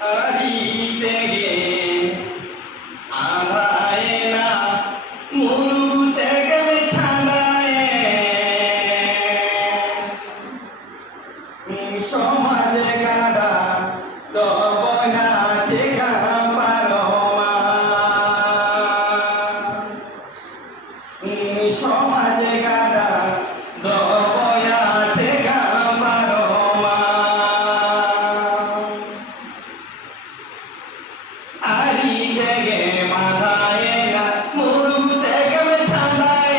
আরিতেগে আধায় না মুরুতে গমে ছাঁদায় সমাজে গাড়া তবনা দেখা পারমা সমাজে গাড়া দবয়া দেখা পারমা আরি থেকে মাথায় না মুরু থেকে ছাঁদায়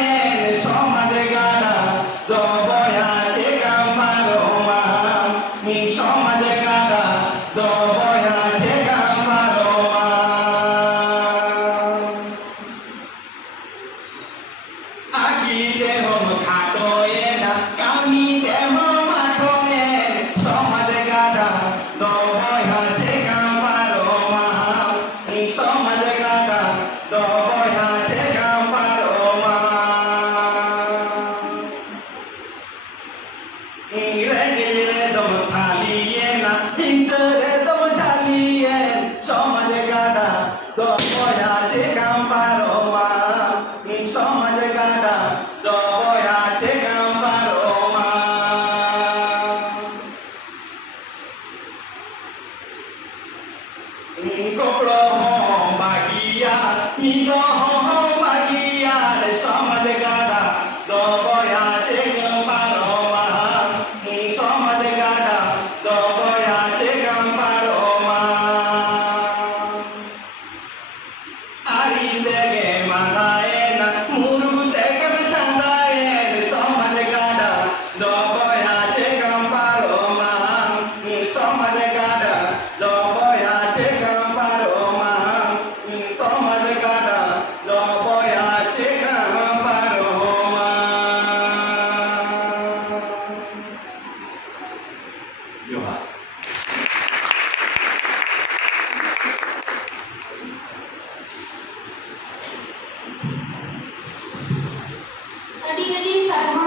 সমাজে গাড়া দবয়া দেখা পারমা সমাজে গাড়া দবয়া দেখা পারমা আকি দেহ খাটোয়ে না কামি দেহ মাঠোয়ে সমাজে গাড়া দবয়া দেখা পারমা সমাজে গাড়া দবয়া দেখা পারমা রেগেলে দম থালিয়ে না হিংসরে দম থালিয়ে সমাজে গাড়া দবয়া দেখা পারমা সমাজে গাড়া দবয়া দেখা পারমা কোপড়ো বাগিয়া মিদহ বাগিয়া সমাজে গাড়া দবয়া দেখা পারমা সমাজে গাড়া দবয়া দেখা পারমা আরি থেকে মাথায় না মুরু থেকে ছাঁদায় সমাজে গাড়া দবয়া দেখা পারমা সমাজে গাড়া দবয়া দেখা পারমা সমাজে গাড়া দবয়া দেখা পারমা জোহার Adik-adik, sama